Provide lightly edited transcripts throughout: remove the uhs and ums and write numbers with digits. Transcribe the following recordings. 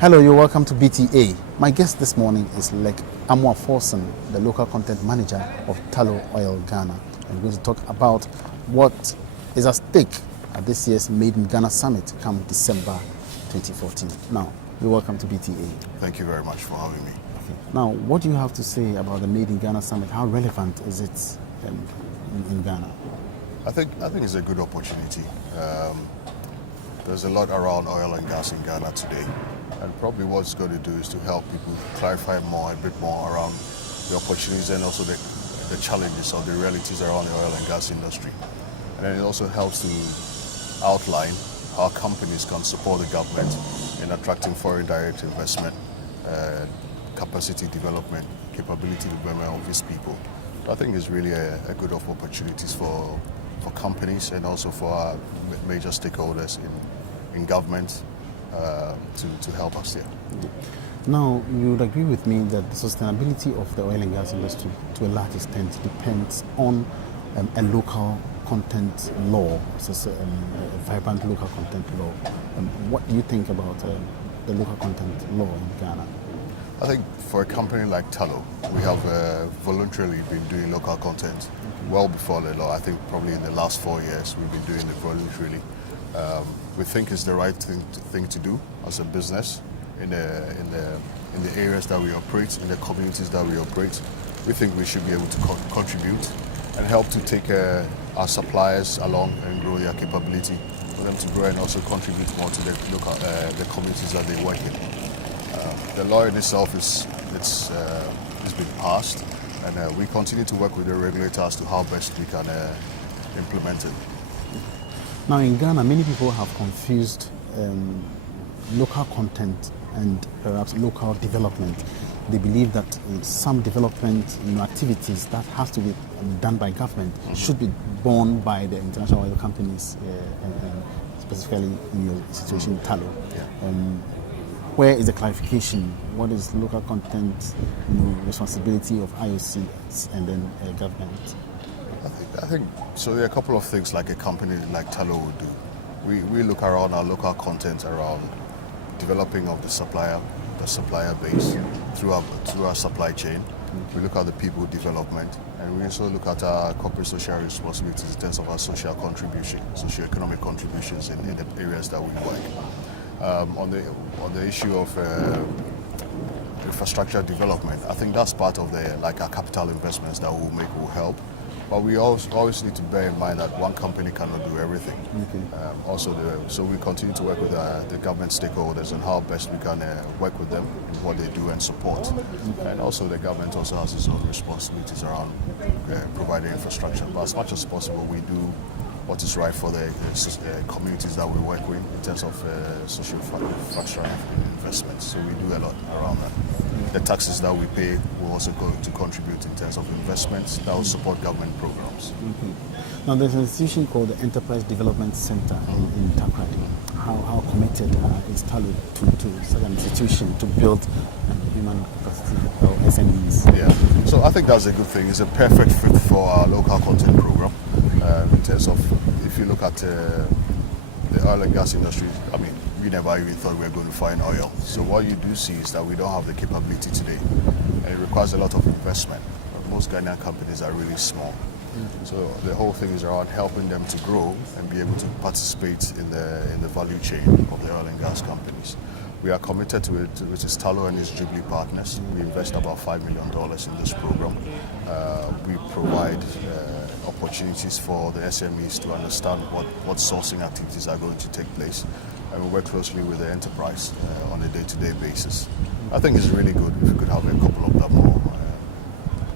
Hello, you're welcome to BTA. My guest this morning is Amoah Forson, the local content manager of Tullow Oil Ghana. And we're going to talk about what is at stake at this year's Made in Ghana Summit come December 2014. Now, you're welcome to BTA. Thank you very much for having me. Okay. Now, what do you have to say about the Made in Ghana Summit? How relevant is it in Ghana? I think it's a good opportunity. There's a lot around oil and gas in Ghana today, and probably what it's going to do is to help people clarify a bit more around the opportunities and also the challenges or the realities around the oil and gas industry. And then it also helps to outline how companies can support the government in attracting foreign direct investment, capacity development, capability development of these people. So I think it's really a good of opportunities for companies and also for our major stakeholders in government to help us here. Now, you would agree with me that the sustainability of the oil and gas industry to a large extent depends on a local content law, a vibrant local content law. What do you think about the local content law in Ghana? I think for a company like Tullow, we have voluntarily been doing local content well before the law. I think probably in the last 4 years we've been doing it voluntarily. We think it's the right thing to do as a business in the areas that we operate, in the communities that we operate. We think we should be able to contribute and help to take our suppliers along and grow their capability for them to grow and also contribute more to the communities that they work in. The law in itself it's been passed, and we continue to work with the regulator as to how best we can implement it. Now in Ghana, many people have confused local content and perhaps local development. They believe that some development activities that has to be done by government should be borne by the international oil companies, and specifically in your situation, Tullow. Where is the clarification? What is local content responsibility of IOC and then government? I think so. There are a couple of things like a company like Tullow would do. We look around our local content around developing of the supplier base through our supply chain. We look at the people development, and we also look at our corporate social responsibilities in terms of our socio-economic contributions in the areas that we work. On the issue of infrastructure development, I think that's part of our capital investments that we'll make will help. But we always need to bear in mind that one company cannot do everything. So we continue to work with the government stakeholders and how best we can work with them in what they do and support. And also the government also has its own responsibilities around providing infrastructure. But as much as possible, we do what is right for the communities that we work with in terms of social infrastructure investments. So we do a lot around that. The taxes that we pay will also go to contribute in terms of investments that will support government programs. Now there's an institution called the Enterprise Development Center in Takoradi. How committed is Tullow to such an institution to build human capacity or SMEs? Yeah, so I think that's a good thing. It's a perfect fit for our local content program. In terms of, if you look at the oil and gas industry, I mean, we never even thought we were going to find oil. So what you do see is that we don't have the capability today, and it requires a lot of investment. Most Ghanaian companies are really small. So the whole thing is around helping them to grow and be able to participate in the value chain of the oil and gas companies. We are committed to it, which is Tullow and his Jubilee partners. We invest about $5 million in this program. We provide opportunities for the SMEs to understand what sourcing activities are going to take place. And we work closely with the enterprise on a day-to-day basis. I think it's really good if we could have a couple of them more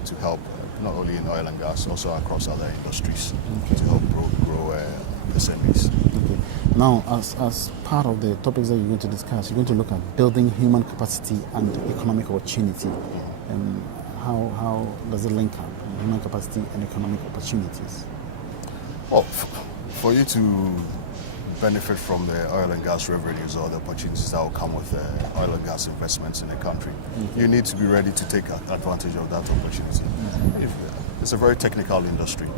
to help, not only in oil and gas, also across other industries, to help grow SMEs. Now, as part of the topics that you're going to discuss, you're going to look at building human capacity and economic opportunity. How does it link up, human capacity and economic opportunities? Well, for you to benefit from the oil and gas revenues or the opportunities that will come with oil and gas investments in the country, you need to be ready to take advantage of that opportunity. It's a very technical industry,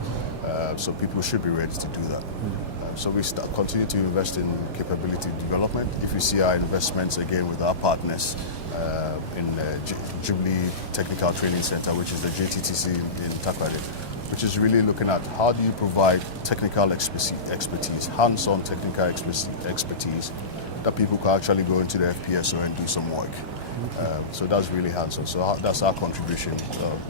so people should be ready to do that. So we continue to invest in capability development. If you see our investments again with our partners in Jubilee Technical Training Center, which is the JTTC in Takoradi, which is really looking at how do you provide technical expertise, hands-on technical expertise that people can actually go into the FPSO and do some work. So that's really hands-on. So that's our contribution.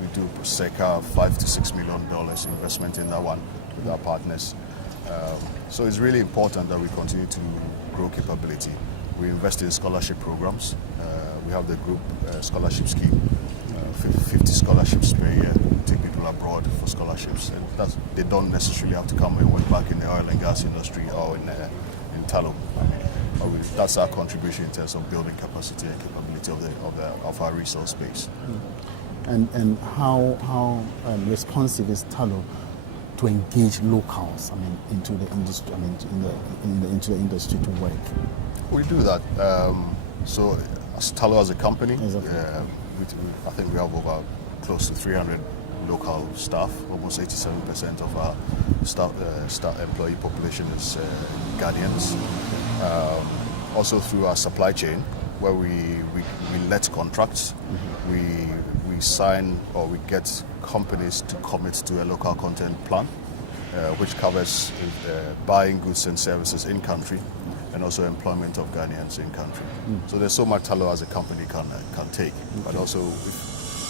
We do circa $5 to $6 million investment in that one with our partners. So it's really important that we continue to grow capability. We invest in scholarship programs. We have the group scholarship scheme, 50 scholarships per year. We take people abroad for scholarships. And they don't necessarily have to come and work back in the oil and gas industry or in tallow. That's our contribution in terms of building capacity and capability of our resource base. And how responsive is tallow to engage locals? Into the industry. Into the industry to work. We do that. So, as tallow as a company, exactly. I think we have over close to 300 local staff. Almost 87% of our staff employee population is Ghanaians. Also through our supply chain, where we let contracts, we sign or we get companies to commit to a local content plan, which covers buying goods and services in country, and also employment of Ghanaians in country. So there's so much tallow as a company can take, but also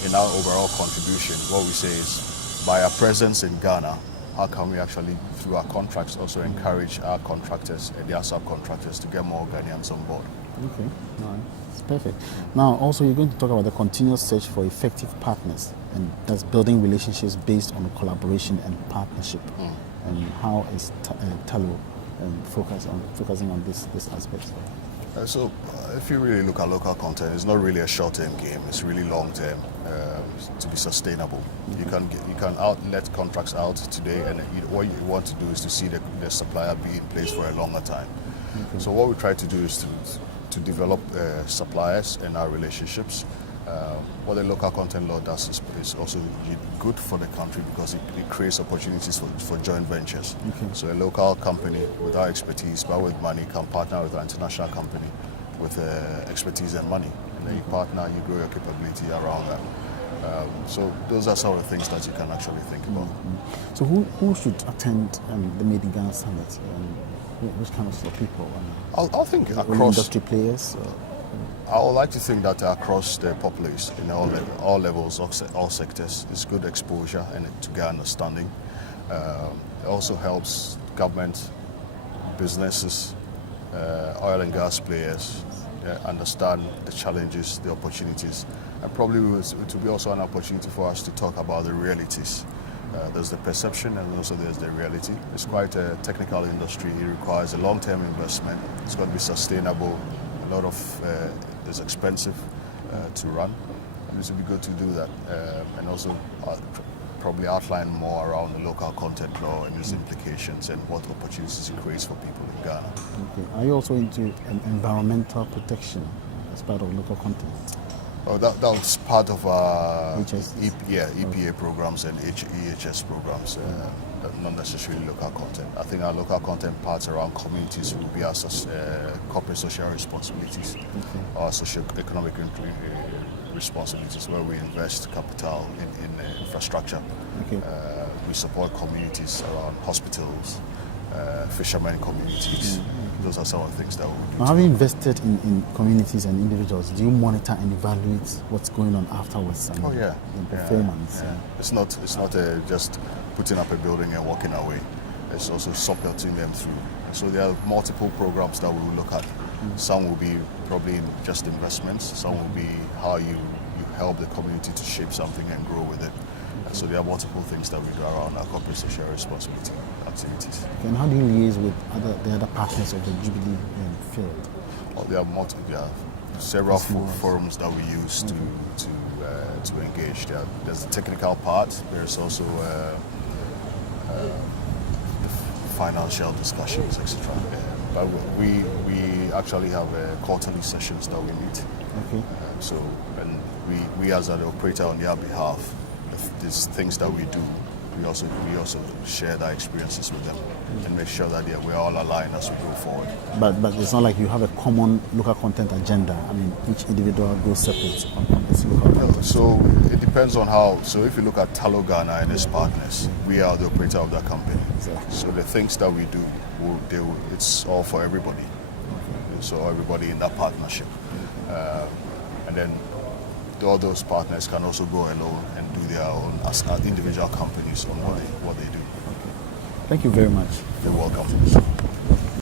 in our overall contribution, what we say is by our presence in Ghana, how can we actually, through our contracts, also encourage our contractors and their subcontractors to get more Ghanaians on board? Okay, all right. It's perfect. Now, also, you're going to talk about the continuous search for effective partners, and that's building relationships based on collaboration and partnership. And how is tallow focusing on this aspect? So, if you really look at local content, it's not really a short-term game. It's really long-term to be sustainable. You can let contracts out today, and what you want to do is to see the supplier be in place for a longer time. So, what we try to do is to develop suppliers and our relationships. What the local content law does is also good for the country because it creates opportunities for joint ventures. So a local company with our expertise, but with money, can partner with an international company with expertise and money. And then you partner, you grow your capability around that. So those are some of the things that you can actually think about. So who should attend the Made in Ghana Summit? Which kind of people? I think across industry players. I would like to think that across the populace, in all levels, all sectors, it's good exposure and to get understanding. It also helps government, businesses, oil and gas players understand the challenges, the opportunities, and probably it will be also an opportunity for us to talk about the realities. There's the perception and also there's the reality. It's quite a technical industry. It requires a long-term investment. It's got to be sustainable. A lot of it's expensive to run, and it would be good to do that, and also probably outline more around the local content law and its implications and what opportunities it creates for people in Ghana. Okay. Are you also into environmental protection as part of local content? Oh, that was part of our EPA EPA programs and EHS programs, not necessarily local content. I think our local content parts around communities will be our corporate social responsibilities, our socio-economic responsibilities, where we invest capital in infrastructure. We support communities around hospitals, fishermen communities. Those are some of the things that we do. Now, having invested in communities and individuals, do you monitor and evaluate what's going on afterwards? And the performance. It's not just putting up a building and walking away. It's also supporting them through. So there are multiple programs that we will look at. Some will be probably just investments. Some will be how you help the community to shape something and grow with it. So there are multiple things that we do around our corporate social responsibility activities. Okay, and how do you liaise with the other partners of the Jubilee field? There are several forums that we use to engage. There's the technical part. There's also financial discussions, etc. But we actually have quarterly sessions that we meet. And we as an operator on their behalf, these things that we do, we also share our experiences with them and make sure that we're all aligned as we go forward. But it's not like you have a common local content agenda. I mean, each individual goes separate on this local content. So it depends on how. So if you look at Talo Ghana and its partners, we are the operator of that company. Exactly. So the things that we do, it's all for everybody. So everybody in that partnership, and then all those partners can also go alone and do their own as individual companies on what they do. Thank you very much. You're welcome.